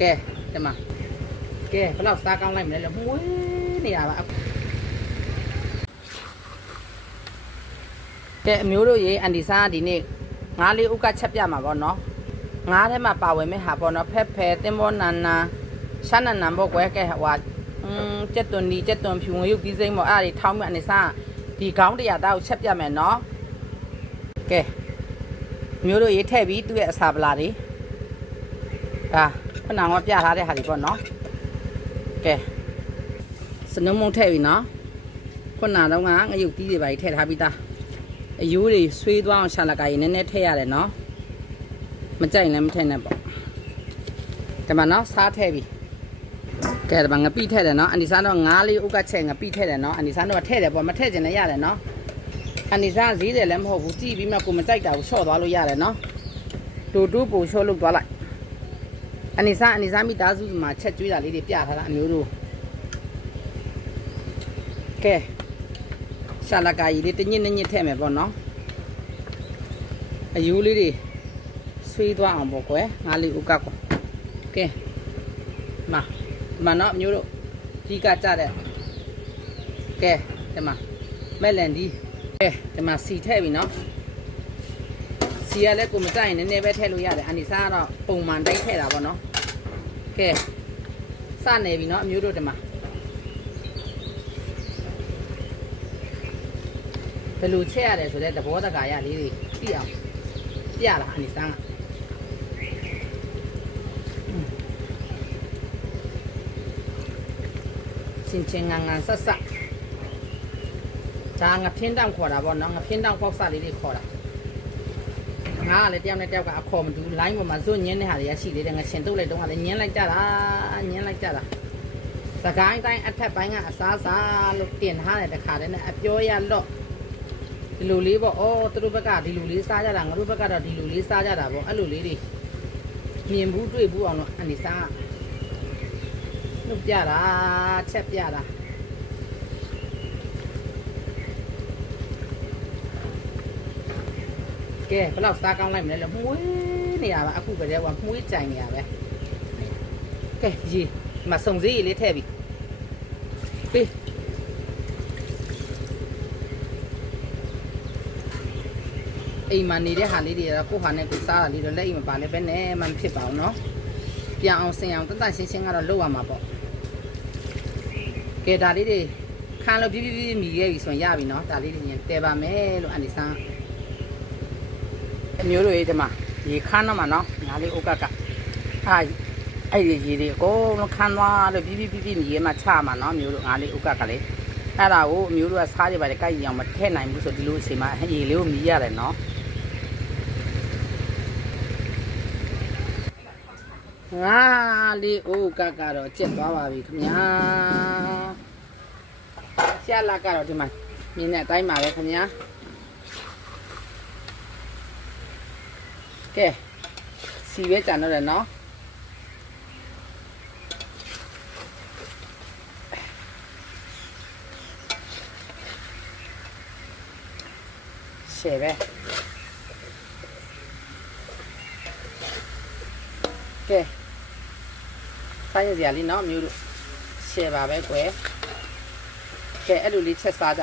ကဲဒီမှာကဲဘယ်တော့စားကောင်းလိုက်မလဲလို့မွေးနေရပါကဲအမျိုးတို့ရေအန်ဒီစားဒီနေ့ငါးလေးဥကချက်ပြမှာပေါ့နော်ငါးထဲမှာပါဝင်မဲ့ဟာပေါ့နော်ဖက်ဖဲတင်းဘောနန်နာရှာနန်နန်ပေါ့ကွယ်ကဲဟွာကြက်သွန်ဒီကြက်သွန်ဖြူငရုတ်ပြီးစိမ့်ပေါ့အဲ့ဒါတွေထောင်းမြအန်ဒီစားဒီခေါင်းတရားသားကိုချက်ပြမယ်နော်ကဲမျိုးတို့ရေးထည့်ပြီးသူ့ရဲ့အစာပလာတွေဒါခဏငေါပြထားတဲ့ဟာတွေပေါ့နော်ကဲစနုံမုံထည့်ပြီနော်ခုနတော့ငရုတ်တီးတွေပါထည့်ထားပြီးသားအယိုးတွေဆွေးသွားအောင်ရှာလကရင်နည်းနည်းထည့်ရတယ်နော်မကြိုက်လည်းမထည့်နဲ့ပေါ့ဒီမှာနော်စားထည့်ပြီကဲဒီမှာငပိထည့်တယ်နော်အန်ဒီစားတော့ငါးလေးဥကချက်ငပိထည့်တယ်နော်အန်ဒီစားတော့ထည့်တယ်ပေါ့မထည့်ချင်လည်းရတယ်နော်အန်ဒီစားဈေးတယ်လည်းမဟုတ်ဘူးကြည့်ပြီးမှကိုမကြိုက်တာကိုချော့သွားလို့ရတယ်နော်တူတူပို့ချော့လုပ်သွားလိုက်အန်ဒီစားမိသားစုမှာချက်ကျွေးတာလေးတွေပြထားတာအမျိုးတို့ကဲရှာလကာကြီးလေးတညစ်ညစ်ထည့်မယ်ပေါ့နော်အယိုးလေးတွေဆွေးသွားအောင်ပေါ့ကွယ်ငါးလေးဥကကွာကဲမနော်အမျိုးတို့ဒီကကြတဲ့ကဲဒီမှာမဲ့လန်ဒီကဲဒီမှာစီထည့်ပြီနော်စီရလဲကိုမကြိုက်ရင်နည်းနည်းပဲထည့်လို့ရတယ်အန်ဒီစားကတော့ပုံမှန်တိုက်ထည့်တာပေါ့နော်ကဲစနေပြီနော်အမျိုးတို့ဒီမှာဘယ်လိုချက်ရတယ်ဆိုတဲ့သဘောတကာရလေးတွေသိအောင်ပြလာအန်ဒီစားကချင်းငန်းဆက်ဆက်ဒါငါဖင်းတောင်ခေါ်တာပေါ့နော်ငါဖင်းတောင်ပေါက်စလေးတွေခေါ်တာငါကလည်းတယောက်နဲ့တယောက်ကအခေါ်မတူလိုင်းပေါ်မှာဇွတ်ညင်းတဲ့ဟာတွေကရှိသေးတယ်ငါရှင်တုတ်လိုက်တော့ကလည်းညင်းလိုက်ကြတာစကိုင်းတိုင်းအထက်ပိုင်းကအစားစားလို့တင်ထားတဲ့တခါတည်းနဲ့အပြောရတော့ဒီလိုလေးပေါ့အော်သူတို့ဘက်ကဒီလိုလေးစားကြတာငါတို့ဘက်ကတော့ဒီလိုလေးစားကြတာပေါ့အဲ့လိုလေးတွေမြင်ဘူးတွေ့ဘူးအောင်တော့အန်ဒီစားလုပ်ပြတာချက်ပြတာကဲဘယ်တော့စားကောင်းလိုက်မလဲလို့မွေးနေရပါအခုပဲတဲ့ကမွေးကြိုင်နေရပဲကဲရေမစုံစည်းရေးလေးထည့်ပြီပေးအိမ်မှာနေတဲ့ဟာလေးတွေကတော့ကိုယ့်ဟာနဲ့ကိုယ်စားတာလေးတော့လက်အိမ်မပါလည်းပဲနဲ့မှမဖြစ်ပါဘူးเนาะပြန်အောင်ဆင်အောင်တတ်ရှင်းကတော့လုပ်ရမှာပေါ့ကဲဒါလေးတွေခန်းလို့ပြပြမြည်ခဲ့ပြီဆိုရင်ရပြီเนาะဒါလေးတွေညတဲပါမယ်လို့အန်ဒီဆန်းအမျိုးတို့ရေးဒီမှာရေခန်းတော့မှာเนาะငါလေးဥကကအဲ့ဒီရေတွေအကုန်လုံးခန်းသွားလို့ပြပြမြည်ခဲ့မှချမှာเนาะအမျိုးတို့ငါလေးဥကကလေးအဲ့ဒါကိုအမျိုးတို့ကစားကြပါလေကြိုက်ရင်အောင်မထည့်နိုင်ဘူးဆိုဒီလိုအချိန်မှာရေလေးကိုမြည်ရတယ်เนาะငါလေးအိုးကတော့ကျက်သွားပါပြီခင်ဗျာရှာလာကတော့ဒီမှာမြင်တဲ့အတိုင်းပါပဲခင်ဗျာကဲစီပဲကြံတော့တယ်နော်ရှယ်ပဲကဲစားရစရာလေးနော်မျိုးတို့ရှယ်ပါပဲကွယ်ကဲအဲ့လိုလေးချက်စားကြ